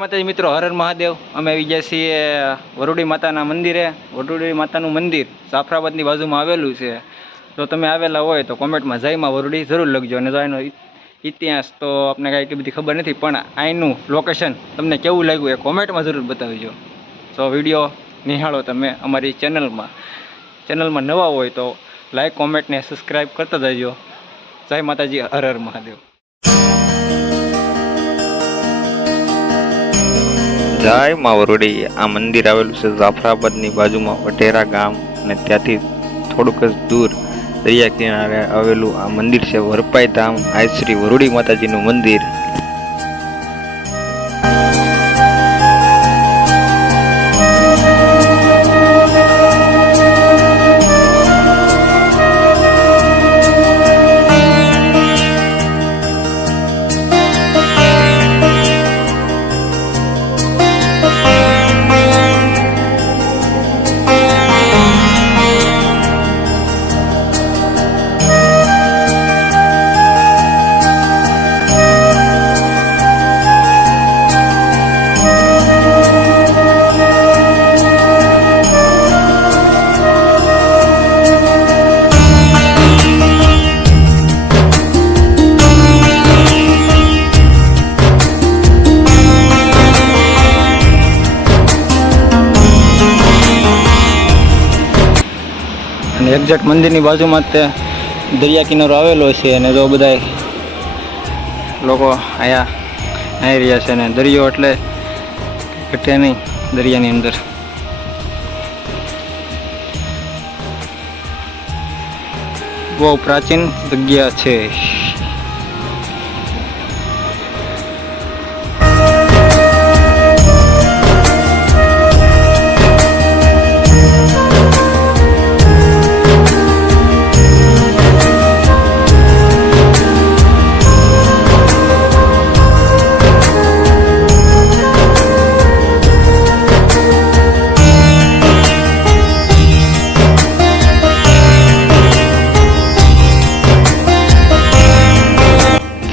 માતાજી મિત્રો, હર હર મહાદેવ। અમે આવી ગયા છીએ વરુડી માતાના મંદિરે। વરુડી માતાનું મંદિર જાફરાબાદની બાજુમાં આવેલું છે। જો તમે આવેલા હોય તો કોમેન્ટમાં જય માં વરુડી જરૂર લખજો। અને જો એનો ઇતિહાસ તો આપણે કાંઈ એટલી બધી ખબર નથી, પણ અહીંનું લોકેશન તમને કેવું લાગ્યું એ કોમેન્ટમાં જરૂર બતાવજો। તો વિડીયો નિહાળો તમે અમારી ચેનલમાં નવા હોય તો લાઈક કોમેન્ટ ને સબસ્ક્રાઈબ કરતા જજો। જય માતાજી, હર હર મહાદેવ। જય માં વરુડી। આ મંદિર આવેલું છે જાફરાબાદની બાજુમાં વટેરા ગામ, અને ત્યાંથી થોડુંક જ દૂર દરિયા કિનારે આવેલું આ મંદિર છે વરપાઈ ધામ આઈ શ્રી વરુડી માતાજીનું મંદિર। અને એક્ઝેક્ટ મંદિરની બાજુમાં જ તે દરિયા કિનારો આવેલો છે। અને જો બધા લોકો અહીંયા આવી રહ્યા છે, અને દરિયો એટલે ઘટે નહીં દરિયાની અંદર। બહુ પ્રાચીન જગ્યા છે।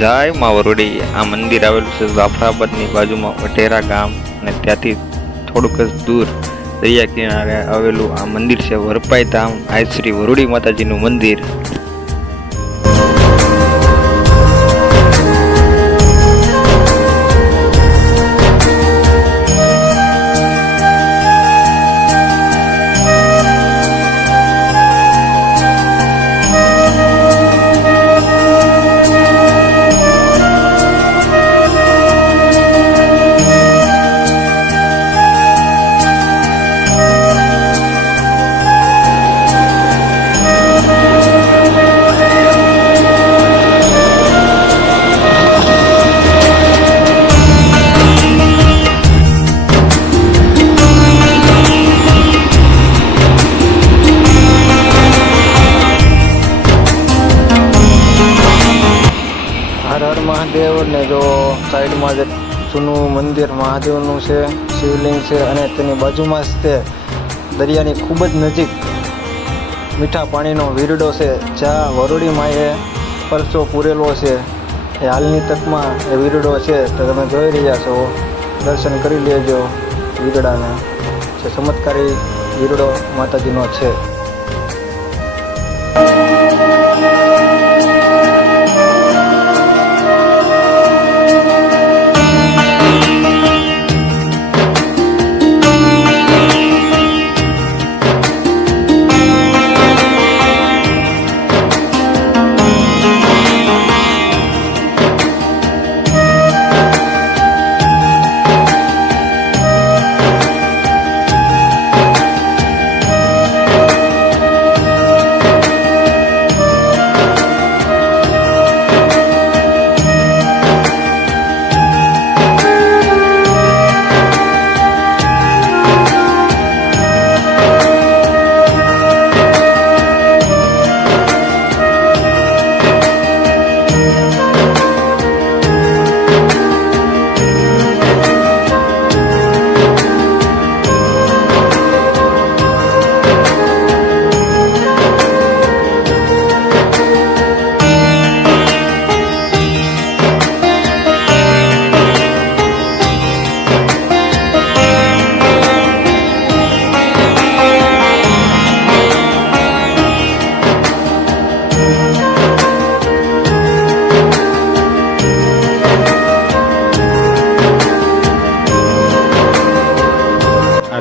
જય માં વરુડી। આ મંદિર આવેલું છે જાફરાબાદની બાજુમાં વટેરા ગામ, અને ત્યાંથી થોડુંક જ દૂર દરિયા કિનારે આવેલું આ મંદિર છે વરપાઈ ધામ આઈ શ્રી વરુડી માતાજીનું મંદિર। હર હર મહાદેવ। ને જો સાઈડમાં જ જૂનું મંદિર મહાદેવનું છે, શિવલિંગ છે, અને તેની બાજુમાં જ તે દરિયાની ખૂબ જ નજીક મીઠા પાણીનો વીરડો છે, જ્યાં વરુડી માએ પરચો પૂરેલો છે। એ હાલની તકમાં એ વીરડો છે, તો તમે જોઈ રહ્યા છો। દર્શન કરી લેજો વીરડાને। જે ચમત્કારી વીરડો માતાજીનો છે।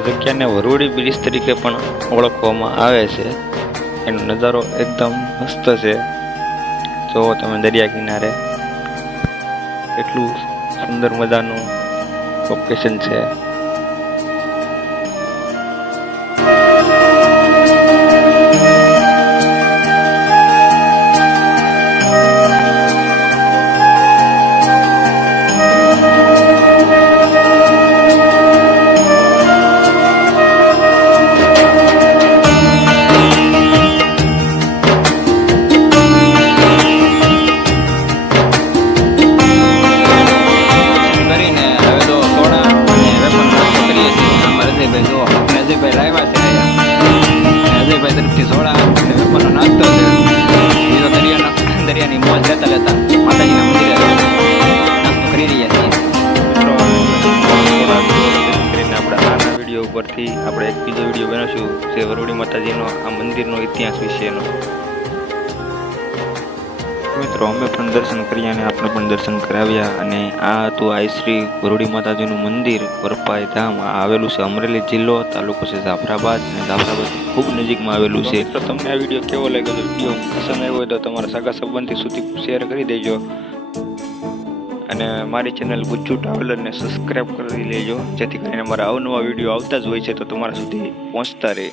જગ્યાને વરુડી બ્રિજ તરીકે પણ ઓળખવામાં આવે છે. એનો નજારો એકદમ મસ્ત છે. જો તમે દરિયા કિનારે કેટલું સુંદર મજાનું લોકેશન છે. કરીને હવે તો સોડા અને વેફર નાસ્તો કરીએ છીએ. આમાં અજયભાઈ જો આપણે અજયભાઈ લાવ્યા છે અહીંયા. અજયભાઈ તરફથી સોડા અને વેફરનો નાસ્તો છે. બીજો દરિયાની મોજ લેતા લેતા માતાજીના મંદિરે નાસ્તો કરી રહ્યા છીએ. કરીને આપણે આના વિડીયો ઉપરથી આપણે એક બીજો વિડીયો બનાવીશું જે વરુડી માતાજીનો આ મંદિરનો ઇતિહાસ વિશેનો. મિત્રો અમે પણ દર્શન કર્યા અને આપણે પણ દર્શન કરાવ્યા. અને આ હતું આઈ શ્રી વરુડી માતાજીનું મંદિર વરપાઈ ધામ. આ આવેલું છે અમરેલી જિલ્લો, તાલુકો છે જાફરાબાદ અને જાફરાબાદ ખૂબ નજીકમાં આવેલું છે. તો તમને આ વિડીયો કેવો લાગ્યો? તો વિડીયો પસંદ આવ્યો હોય તો તમારા સગા સંબંધી સુધી શેર કરી દેજો અને મારી ચેનલ ગુજ્જુ ટ્રાવેલરને સબસ્ક્રાઈબ કરી લેજો, જેથી કરીને મારા અવનવા વિડીયો આવતા જ હોય છે તો તમારા સુધી પહોંચતા રહે.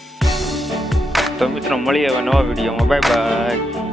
તો મિત્રો મળીએ હવે નવા વિડીયોમાં. Bye bye.